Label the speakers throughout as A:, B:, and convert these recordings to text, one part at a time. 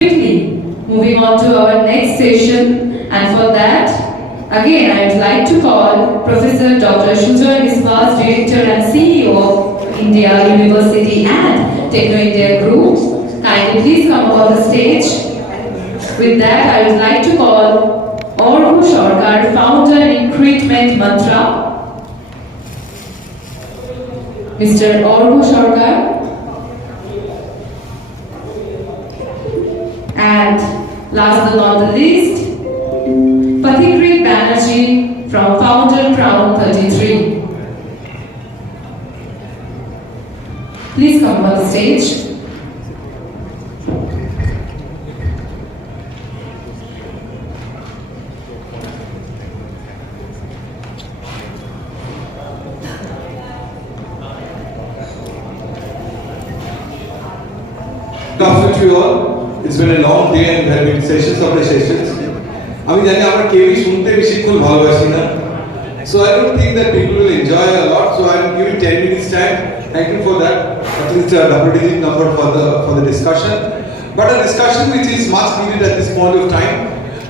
A: Moving on to our next session, and for that, again, I would like to call Professor Dr. Sujoy Biswas, Director and CEO of India University and Techno India Group. Kindly please come on the stage. With that, I would like to call Orhu Sarkar, founder in Recruitment Mantra. Mr. Orhu Sarkar. And last but not the least, Pathikrit Banerjee from Founder Crown 33. Please come on the stage.
B: Good afternoon to you all. It's been a long day and there have been sessions after sessions. আমি জানি আমরা কেউই শুনতে বেশিক্ষণ ভালোবাসি না So I don't think that people will enjoy a lot. So I'm giving 10 minutes time. Thank you for that. At least a double digit number for the for the discussion. But a discussion which is much needed at this point of time.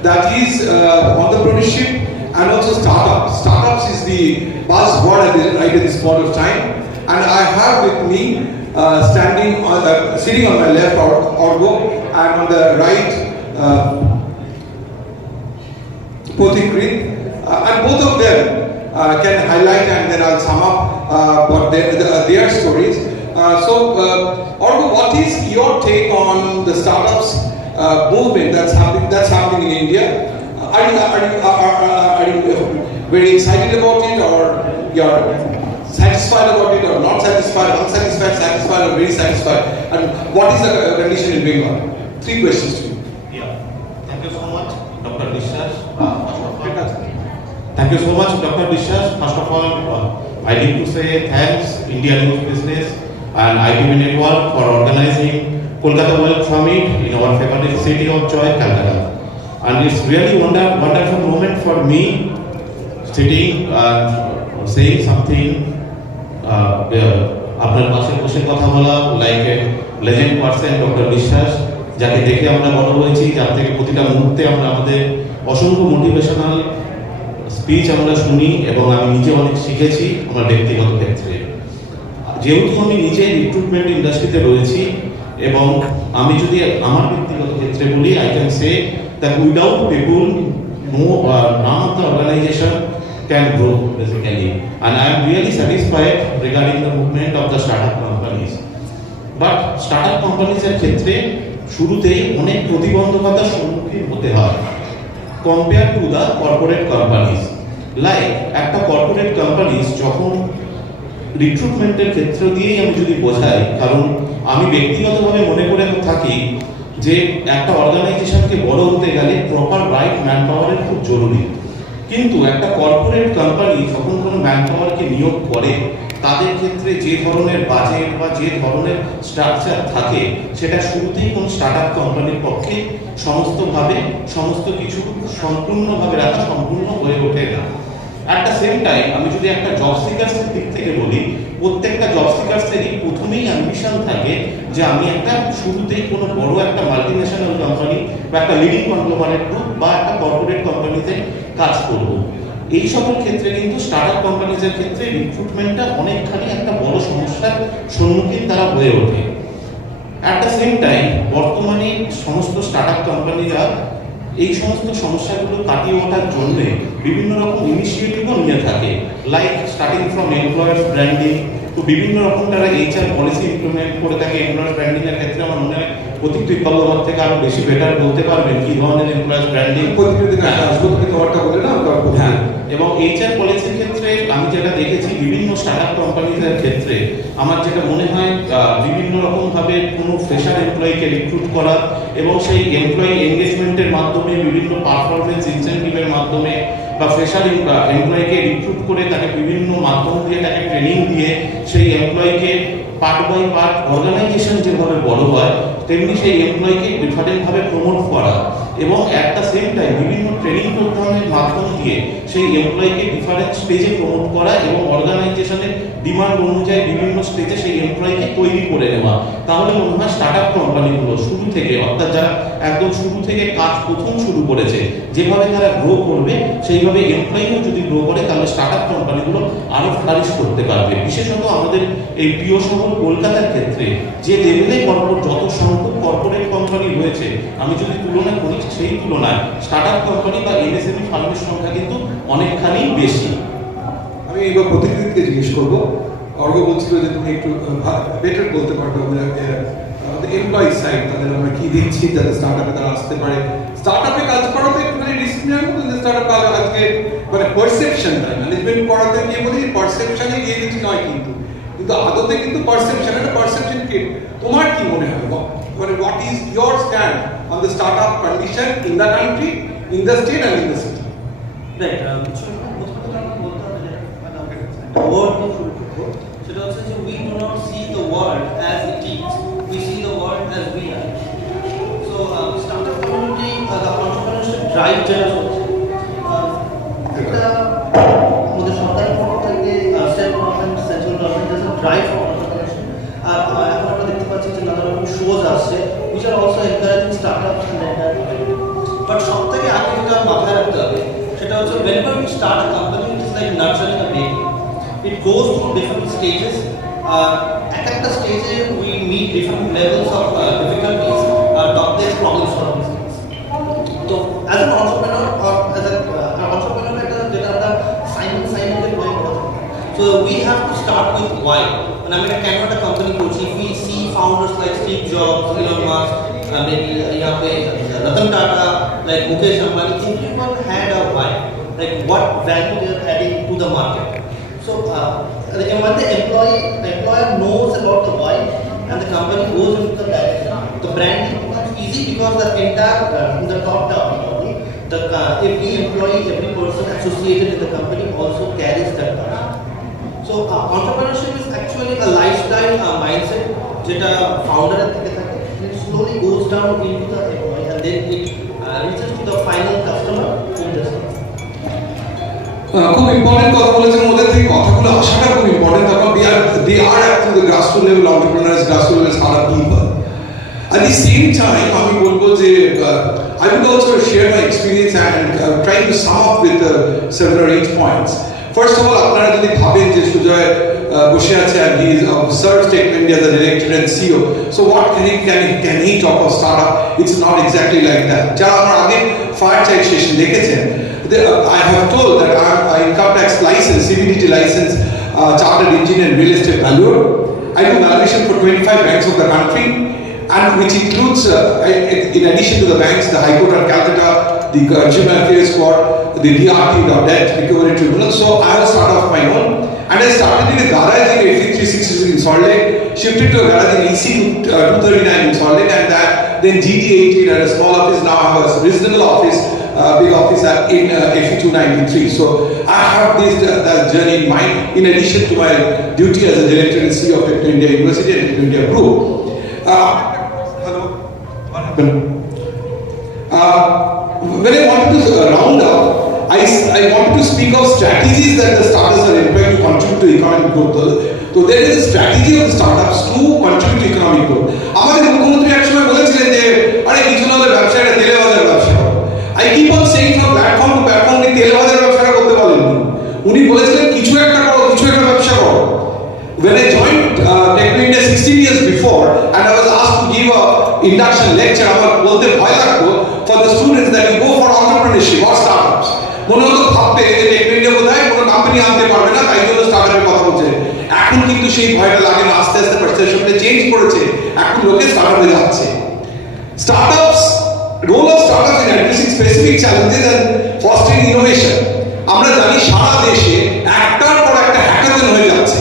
B: That is uh, entrepreneurship and also startup. Startups is the buzzword at this, right at this point of time. And I have with me uh, standing on the, sitting on my left Orgo and on the right uh. Uh, and both of them uh, can highlight and then I'll sum up uh, what their, the, their stories. Uh, so, uh, Orgo, what is your take on the startups uh, movement that's happening, that's happening in India? Uh, Are you, are, you, are, are, are you very excited about it or you're satisfied about it or not satisfied, unsatisfied, satisfied or very satisfied? And what is the condition in Bengal? Three questions to you.
C: Yeah. Thank you so much, Dr. Dishas. Ah. Thank you so much, Dr. Dishas. First of all, uh, I need to say thanks, India News Business and IBM Network for organizing Kolkata World Summit in our favorite city of joy, Calcutta. And it's really wonder, wonderful moment for me sitting and saying something আপনার পাশে বসে কথা বলা like legend person doctor বিশ্বাস, যাকে দেখে আমরা বড় হয়েছি যার থেকে প্রতিটা মুহূর্তে আমরা আমাদের অসংখ্য মোটিভেশনাল স্পিচ আমরা শুনি এবং আমি নিজে অনেক শিখেছি আমার ব্যক্তিগত ক্ষেত্রে। যেহেতু আমি নিজে রিক্রুটমেন্ট ইন্ডাস্ট্রিতে রয়েছি এবং আমি যদি আমার ব্যক্তিগত ক্ষেত্রে বলি I can say that without people no name of the organisation can grow basically. And I am really satisfied regarding the movement of the startup companies. But startup কোম্পানিজের ক্ষেত্রে শুরুতেই অনেক প্রতিবন্ধকতার সম্মুখীন হতে হয় compare to the corporate companies like একটা corporate companies যখন রিক্রুটমেন্টের ক্ষেত্র দিয়েই আমি যদি বোঝাই, কারণ আমি ব্যক্তিগতভাবে মনে করে থাকি যে একটা অর্গানাইজেশনকে বড় হতে গেলে প্রপার রাইট ম্যান পাওয়ারের খুব জরুরি কিন্তু একটা কর্পোরেট কোম্পানি যখন কোনো ম্যান পাওয়ারকে নিয়োগ করে, তাদের ক্ষেত্রে যে ধরনের বাজেট বা যে ধরনের স্ট্রাকচার থাকে, সেটা শুরুতেই কোন স্টার্ট আপ কোম্পানির পক্ষে সমস্তভাবে, সমস্ত কিছু সম্পূর্ণভাবে রাখা সম্পূর্ণ হয়ে ওঠে না। অ্যাট দ্য সেম টাইম আমি যদি একটা জব সিকার্সের দিক থেকে বলি, প্রত্যেকটা জব সিকার্সেরই প্রথমেই অ্যাম্বিশন থাকে যে আমি একটা শুরুতেই কোনো বড় একটা মাল্টি ন্যাশনাল কোম্পানি বা একটা লিডিং কনগ্লোমারেট গ্রুপ বা একটা কর্পোরেট কোম্পানিতে কাজ করব। এই সকল ক্ষেত্রে কিন্তু স্টার্ট আপ কোম্পানিজের ক্ষেত্রে রিক্রুটমেন্টটা অনেকখানি একটা বড় সমস্যার সম্মুখীন তারা হয়ে ওঠে। অ্যাট দ্য সেম টাইম বর্তমানে সমস্ত স্টার্ট আপ কোম্পানিরা এই সমস্ত সমস্যাগুলো কাটিয়ে ওঠার জন্য বিভিন্ন রকম ইনিশিয়েটিভও নিয়ে থাকে। Like starting from employers branding তো বিভিন্ন রকম তারা এইচআর পলিসি ইমপ্লিমেন্ট করে থাকে। এমপ্লয়ার ব্র্যান্ডিং এর ক্ষেত্রে আমার মনে হয় প্রতিটি থেকে আরও বেশি বেটার বলতে পারবেন কি ধরনের এমপ্লয়ার্স ব্র্যান্ডিং
B: প্রতিনিধি কাছে আসব তুমি তোমারটা বলে না
C: হ্যাঁ। এবং এইচআর পলিসির ক্ষেত্রে আমি যেটা দেখেছি, বিভিন্ন স্টার্টআপ কোম্পানিজের ক্ষেত্রে আমার যেটা মনে হয় বিভিন্ন রকম ভাবে কোনো ফ্রেশার এমপ্লয়িকে রিক্রুট করা এবং সেই এমপ্লয়ি এঙ্গেজমেন্টের মাধ্যমে, বিভিন্ন পারফরমেন্স ইনসেন্টিভের মাধ্যমে বা ফ্রেশার এমপ্লয়িকে রিক্রুট করে তাকে বিভিন্ন মাধ্যম দিয়ে তাকে ট্রেনিং দিয়ে সেই এমপ্লয়িকে পার্ট বাই পার্ট অর্গানাইজেশন যেভাবে বড় হয়, তেমনি সেই এমপ্লয়িকে ডিফারেন্ট ভাবে প্রমোট করা। এবং দ্য সেম টাইম বিভিন্ন ট্রেনিং প্রোগ্রামের মাধ্যম দিয়ে সেই এমপ্লয়িকে ডিফারেন্ট স্টেজে প্রমোট করা এবং অর্গানাইজেশনের ডিমান্ড অনুযায়ী বিভিন্ন স্টেজে সেই এমপ্লয়িকে তৈরি করে নেওয়া। তাহলে মনে হয় স্টার্ট আপ কোম্পানিগুলো শুরু থেকে, অর্থাৎ যারা একদম শুরু থেকে কাজ প্রথম শুরু করেছে, যেভাবে তারা গ্রো করবে, সেইভাবে এমপ্লয়িও যদি গ্রো করে, তাহলে স্টার্ট আপ কোম্পানিগুলো আরও ফ্লারিশ করতে পারবে। বিশেষত আমাদের এই প্রিয় শহর কলকাতার ক্ষেত্রে যে লেভেলে কর্পোরেট যত সংখ্যক কর্পোরেট কোম্পানি রয়েছে, আমি যদি তুলনা করি সেই তুলনায় স্টার্ট আপ কোম্পানি বা এমএসএমই ফার্মের সংখ্যা কিন্তু অনেকখানি বেশি।
B: আমি এবার প্রতিনিধিকে জিজ্ঞেস করব। অর্ঘ বলছিল যে তুমি একটু বেটার বলতে পারবে আমাদের এমপ্লয়ি সাইড তাদের আমরা কি দিচ্ছি যাতে স্টার্ট আপে তারা আসতে পারে। স্টার্ট আপে কাজ করাতে একটুখানি রিস্ক নেওয়ার মতো যে স্টার্ট আপ আজকে মানে পারসেপশনটা ম্যানেজমেন্ট করাতে গিয়ে বলি পারসেপশনে গিয়ে দিচ্ছি নয় কিন্তু। কিন্তু আদতে কিন্তু পারসেপশন একটা পারসেপশন কি তোমার কি মনে হয়? মানে what is your stand the country in the state and in
D: the city right বলতে হবে ওয়ার্ড দিয়ে শুরু করব সেটা হচ্ছে যে we do not see the world as it is we see the world as we are so startup community the entrepreneurship drive যেটা চলছে এটা আমাদের সরকারের পক্ষ থেকে state government central government drive আর এখন আমরা দেখতে পাচ্ছি যে নানা রকম শোজ আসছে Which are also encouraging startups and but সব থেকে আগে যেটা মাথায় রাখতে হবে সেটা হচ্ছে whenever we start a company it is like nurturing a baby it goes through different stages uh, এক একটা স্টেজে we meet different levels of uh, difficulties uh, complex problem solving skills তো as an entrepreneur or as a uh, entrepreneur একটা যেটা আমরা Simon সাইমনের বই পড়া So we have to start with why. When I'm in a Canada company coach, if we see founders like Steve Jobs, Elon Musk, uh, maybe uh, Ratan Tata, like Mukesh Ambani, everyone had a why, like what value they are adding to the market. So uh, and when the employee, the employer knows about the why, and the company goes into the direction, the branding becomes easy because the entire uh, the top down the uh, every employee, every person associated with the company also carries that. Brand. So uh, entrepreneurship is actually a lifestyle uh, mindset যেটা ফাউন্ডারের থেকে থাকে it slowly goes down into the employee and then it uh, reaches to the final customer in the
B: খুব important কথা বলেছেন ওদের থেকে কথাগুলো আসাটা খুব ইম্পর্টেন্ট তারপর they are they are at the grassroot level entrepreneurs grassroot level startup people At the same time, আমি বলব যে uh, I would also share my experience and uh, try to sum up with uh, seven or eight points. First of all, আপনারা যদি ভাবেন যে Sujoy uh, বসে আছে and he is of serves Tech India as a director and CEO. So what can he can he, can he talk of startup? It's not exactly like that. যারা আমার আগে ফায়ারচাইড session দেখেছেন they, uh, I have told that I am an income tax license, CBDT license, uh, chartered engineer in real estate value. I do valuation for 25 banks of the country, and which includes, uh, I- in addition to the banks, the High Court of Calcutta, the Consumer Affairs Court, the DRT, the Debt Recovery Tribunal. So I have started off my own, and I started in a garage in 8366 in Salt Lake, shifted to a garage in EC uh, 239 in Salt Lake, and that then GT 18 at a small office. Now I have a reasonable office uh, big office at- in uh, FE 293. So I have this uh, journey in mind in addition to my duty as a director and CEO of Techno India University and Techno India Group. Uh, hello, what happened? Uh, when I wanted to uh, round up, I, s- I wanted to speak of strategies that the startups are employing to contribute to economic growth. So there is a strategy of the startups to contribute to economic growth. আমাদের মুখ্যমন্ত্রী একসময় বলেছিলেন যে আরে কিছু না হলে ব্যবসাটা তেলে বাজার ব্যবসা I keep on saying from platform to platform উনি তেল বাজার ব্যবসাটা করতে বলেননি উনি বলেছিলেন কিছু একটা করো কিছু একটা ব্যবসা করো When I joined uh, Techno India 16 years before, and I was asked to give a induction lecture, আমার বলতে ভয় লাগতো for the students that ভাবতে যে বোধহয় কোনো কোম্পানি আনতে পারবে না, তাই জন্য কথা বলছে। এখন কিন্তু সেই ভয়টা লাগে না, আস্তে আস্তে চেঞ্জ করেছে, এখন লোকে যাচ্ছে। Startups in addressing specific challenges and fostering innovation আমরা জানি সারা দেশে একটার পর একটা হ্যাকাথন হয়ে যাচ্ছে।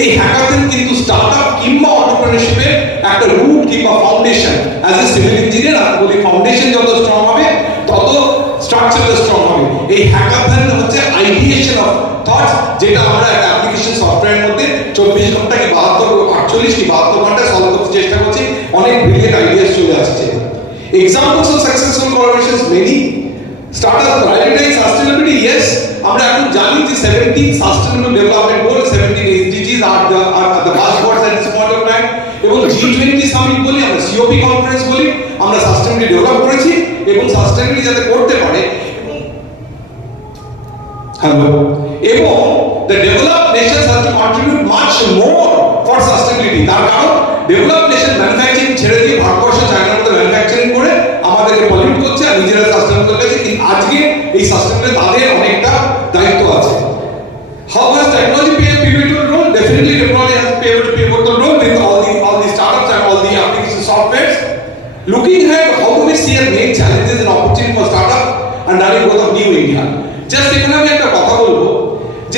B: এই হ্যাকাথন কিন্তু স্টার্টআপ কিংবা অন্টারপ্রেনারশিপের একটা রুট কিংবা foundation as a civil engineer বলি ফাউন্ডেশন যত স্ট্রং হবে এখন জানি যে 17 ডেভেলপমেন্ট গোল 17 এবং জি20 সামিট কনফারেন্স বলি, আমরা সাস্টেনেবিলিটি ডেভেলপ করেছি। এবং sustainability যাতে করতে পারে হ্যালো এবং the developed nations have to contribute much more for sustainability. তার কারণ, developed nation ম্যানুফ্যাকচারিং ছেড়ে দিয়ে ভারতবর্ষ চায়নার মধ্যে ম্যানুফ্যাকচারিং করে আমাদেরকে পলিউট করছে আর নিজেরা সাস্টেনেবল করছে। কিন্তু আজকে এই সাস্টেনেবল তাদের অনেকটা দায়িত্ব আছে। How has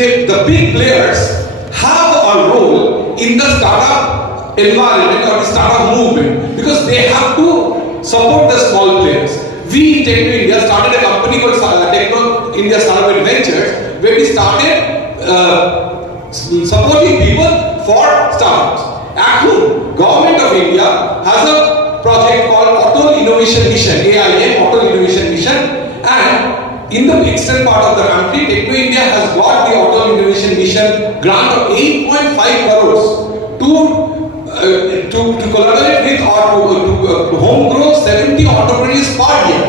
B: if the big players have a role in the startup environment or the startup movement because they have to support the small players. We in Techno India started a company called uh, Techno India Startup Adventures where we started uh, supporting people for startups. At home, Government of India has a project called Auto Innovation Mission, AIM, Auto Innovation Mission and in the eastern part of the country, Techno India has got the grant of 8.5 crores to uh, to, to collaborate with or to, to, uh, to home grow 70 entrepreneurs per year.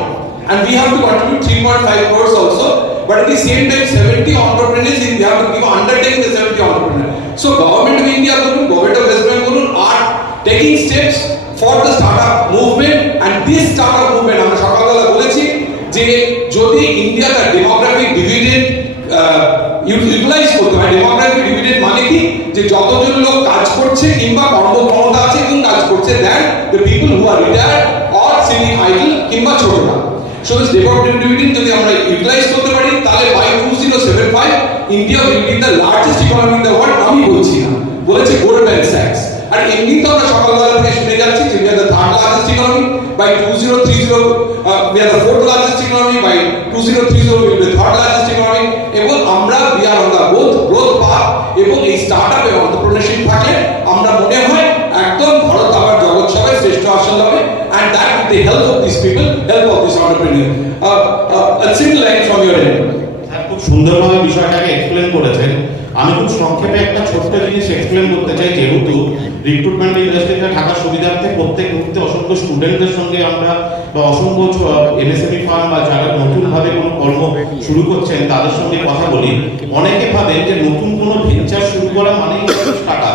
B: And we have to contribute 3.5 crores also. But at the same time, 70 entrepreneurs, we have to give undertaking the 70 entrepreneurs. So government of India, বলুন, government of West Bengal বলুন, are taking steps for the startup movement and this startup movement আমরা সকালবেলা বলেছি যে যদি India তার demographic dividend utilise করতে হয় ডেমোগ্রাফিক যতজন লোক কাজ করছে কিংবা কর্মক্ষমতা আছে এবং কাজ করছে the people who are retired or idle কিংবা ছোটরা। সো দিস যদি আমরা ইউটিলাইজ করতে পারি, তাহলে by 2075 India will be the largest economy in the world আমি বলছি না। বলেছে গোল্ডম্যান স্যাক্স আর এমনি তো আমরা সকালবেলা থেকে শুনে যাচ্ছি যে the third largest economy by 2030 we are the fourth largest economy by 2030 will be third largest economy এবং আমরা we are on the growth growth path এবং এই স্টার্টআপ এবং অন্টারপ্রিনারশিপ থাকলে আমরা মনে হয় একদম ভারত আবার জগৎ সবাই শ্রেষ্ঠ আসন হবে। And that with the help of this people help of this entrepreneur uh, line from single
C: and খুব সুন্দরভাবে বিষয়টাকে এক্সপ্লেন করেছেন। আমি খুব সংক্ষেপে একটা ছোট্ট জিনিস এক্সপ্লেন করতে চাই, যেহেতু রিক্রুটমেন্ট ইন্ডাস্ট্রিতে থাকার সুবিধার্থে প্রত্যেক মুহূর্তে অসংখ্য স্টুডেন্টদের সঙ্গে আমরা বা অসংখ্য এমএসএমই ফার্ম বা যারা নতুনভাবে কোনো কর্ম শুরু করছেন, তাদের সঙ্গে কথা বলি। অনেকে ভাবেন যে নতুন কোনো ভেঞ্চার শুরু করা মানেই টাকা।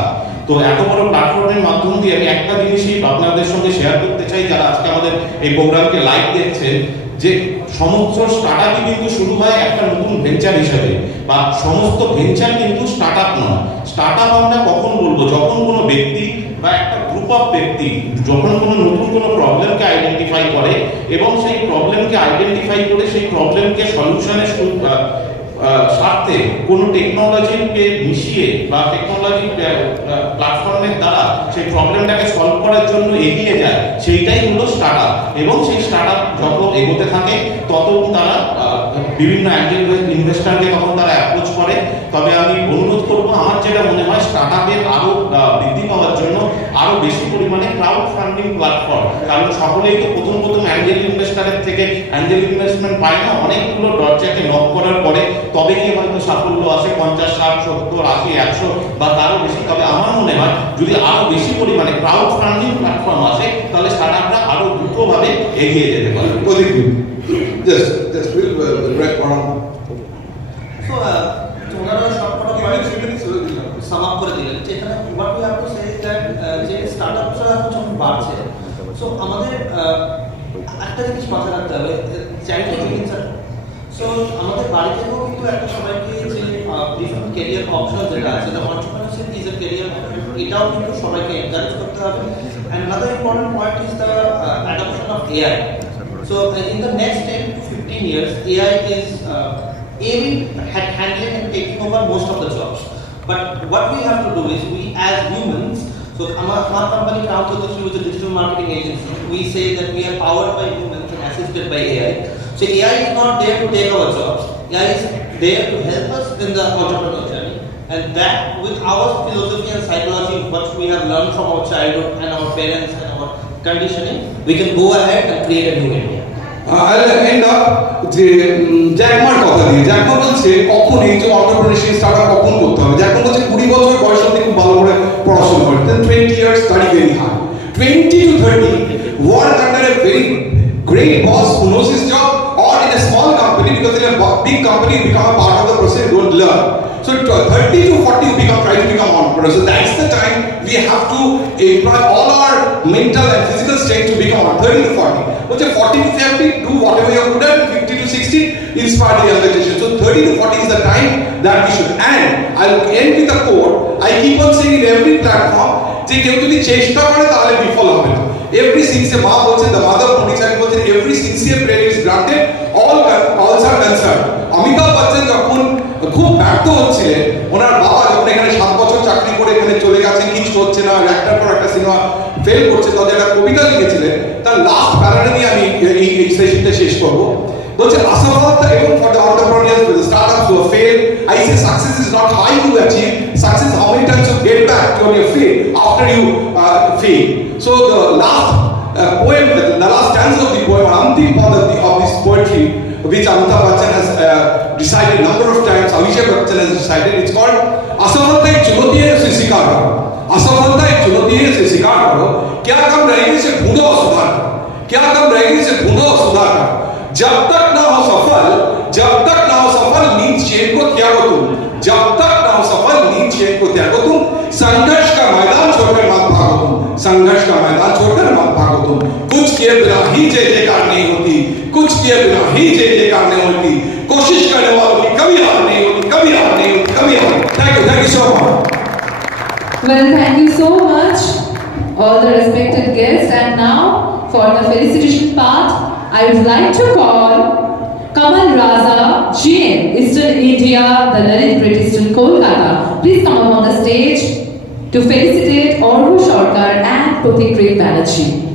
C: তো এত বড় প্ল্যাটফর্মের মাধ্যম দিয়ে আমি একটা জিনিসই আপনাদের সঙ্গে শেয়ার করতে চাই, যারা আজকে আমাদের এই প্রোগ্রামকে লাইভ দেখছেন। যে সমস্ত স্টার্টআপই কিন্তু শুরু হয় একটা নতুন ভেঞ্চার হিসাবে, বা সমস্ত ভেঞ্চার কিন্তু স্টার্টআপ নয়। স্টার্টআপ আমরা কখন বলব? যখন কোনো ব্যক্তি বা একটা গ্রুপ অফ ব্যক্তি যখন কোনো নতুন কোনো প্রবলেমকে আইডেন্টিফাই করে এবং সেই প্রবলেমকে আইডেন্টিফাই করে সেই প্রবলেমকে সলিউশনের স্বার্থে কোনো টেকনোলজিকে মিশিয়ে বা টেকনোলজি প্ল্যাটফর্মের দ্বারা সেই প্রবলেমটাকে সলভ করার জন্য এগিয়ে যায়, সেইটাই হলো স্টার্টআপ এবং সেই স্টার্ট আপ যত এগোতে থাকে তত তারা বিভিন্ন অ্যাঙ্গেল ইনভেস্টারকে তখন তারা অ্যাপ্রোচ করে। তবে আমি অনুরোধ করব, আমার যেটা মনে হয় স্টার্টআপের আরও আহ, বৃদ্ধি পাওয়ার জন্য আরও বেশি পরিমাণে ক্রাউড ফান্ডিং প্ল্যাটফর্ম কারণ সকলেই তো প্রথম প্রথম অ্যাঙ্গেল ইনভেস্টারের থেকে অ্যাঙ্গেল ইনভেস্টমেন্ট পায় না অনেকগুলো দরজাকে নক করার পরে তবে গিয়ে হয়তো সাফল্য আসে পঞ্চাশ ষাট সত্তর আশি একশো বা তারও বেশি। তবে আমার মনে হয় যদি আরও বেশি পরিমাণে ক্রাউড ফান্ডিং প্ল্যাটফর্ম আসে তাহলে স্টার্টআপরা আরও দ্রুতভাবে এগিয়ে যেতে পারে।
B: Pradeep, just just will uh,
D: বাড়ছে সো আমাদের আহ, একটা জিনিস মাথায় রাখতে হবে চাইল্ড বিগিনস সো আমাদের বাড়ি থেকেও কিন্তু একটা সবাইকে যে ডিফারেন্ট ক্যারিয়ার অপশন যেটা আছে the entrepreneurship is a career এটাও কিন্তু সবাইকে এনকারেজ করতে হবে and another important point is the uh, adoption of AI. So uh, in the next 10 to 15 years, AI is uh, aiming at handling and taking over most of the jobs. But what we have to do is we as humans, so our, our company Crown is a digital marketing agency. We say that we are powered by humans and assisted by AI. So AI is not there to take our jobs. AI is there to help us in the entrepreneurial journey. And that with our philosophy and psychology, what we have learned from our childhood and our parents and our conditioning, we can go ahead and create a new India.
B: I'll end up যে জ্যাকমার কথা দিয়ে। Jack Ma বলছে, কখন এই যে entrepreneurship startup কখন করতে হবে? জ্যাকমা বলছে, কুড়ি বছর বয়স অব্দি খুব ভালো করে পড়াশোনা করে twenty years study thirty work under a in small company because in a big company you become a part of the process don't learn. So 30 to 40 you become try to become entrepreneur. So that's the time we have to employ all our mental and physical strength to become 30 to 40 okay 40 to 50 do whatever you're good at 50 to 60 inspire the younger generation. So 30 to 40 is the time that we should. And i'll end with a quote. I keep on saying in every platform যে কেউ যদি চেষ্টা করে, তাহলে বিফল হবে না। Every sincere মা বলছেন দ্য মাদার পন্ডিচারি বলছেন every sincere prayer is granted all অলস আর কনসার্ন অমিতাভ বচ্চন যখন খুব ব্যর্থ হচ্ছিলেন, ওনার বাবা যখন এখানে সাত বছর চাকরি করে এখানে চলে গেছেন, কিছু হচ্ছে না একটার পর একটা সিনেমা ফেল করছে তখন একটা কবিতা লিখেছিলেন, তার লাস্ট প্যারাটা নিয়ে আমি এই সেশনটা শেষ করব। বলছে অসফলতা এবং for the entrepreneurs for the startups who have failed I say success is not how you achieve success how many times you get back to your fail after you uh, fail so the last uh, poem the last stanza of the poem antim pad of, the, of this poetry which Amitabh Bachchan has uh, decided number of times Abhishek Bachchan has decided it's called असफलता एक चुनौती है उसे स्वीकार करो असफलता एक चुनौती है उसे स्वीकार करो क्या कम रहेगी इसे ढूंढो और सुधार करो क्या कम रहेगी इसे ढूंढो और सुधार करो जब तक ना हो सफल जब तक ना हो सफल नींद चेन को त्यागो तुम। जब तक ना हो सफल नींद चेन को त्यागो तुम। संघर्ष का मैदान छोड़कर मत भागो तुम। संघर्ष का मैदान छोड़कर मत भागो तुम। कुछ किए बिना ही जय जयकार नहीं होती। कुछ किए बिना ही जय जयकार नहीं होती। कोशिश करने वालों की कभी हार नहीं होती कभी हार नहीं होती कभी हार thank you thank you so much
A: Well, thank you so much, all the respected guests. And now, for the felicitation part, I would like to call Kamal Raza, GM, Eastern India, the Lalit British Kolkata. Please come up on the stage to felicitate Orhu Sharkar and Pratik Banerjee.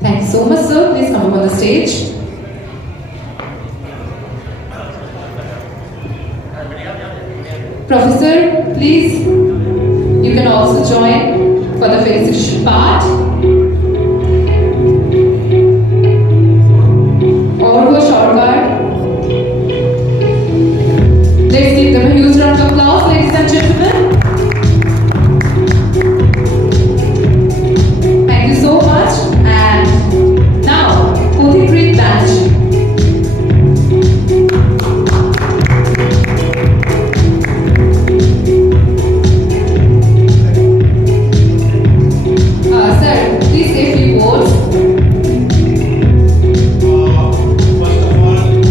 A: Thank you so much, sir. Please come up on the stage. Professor, please, you can also join for the felicitation part.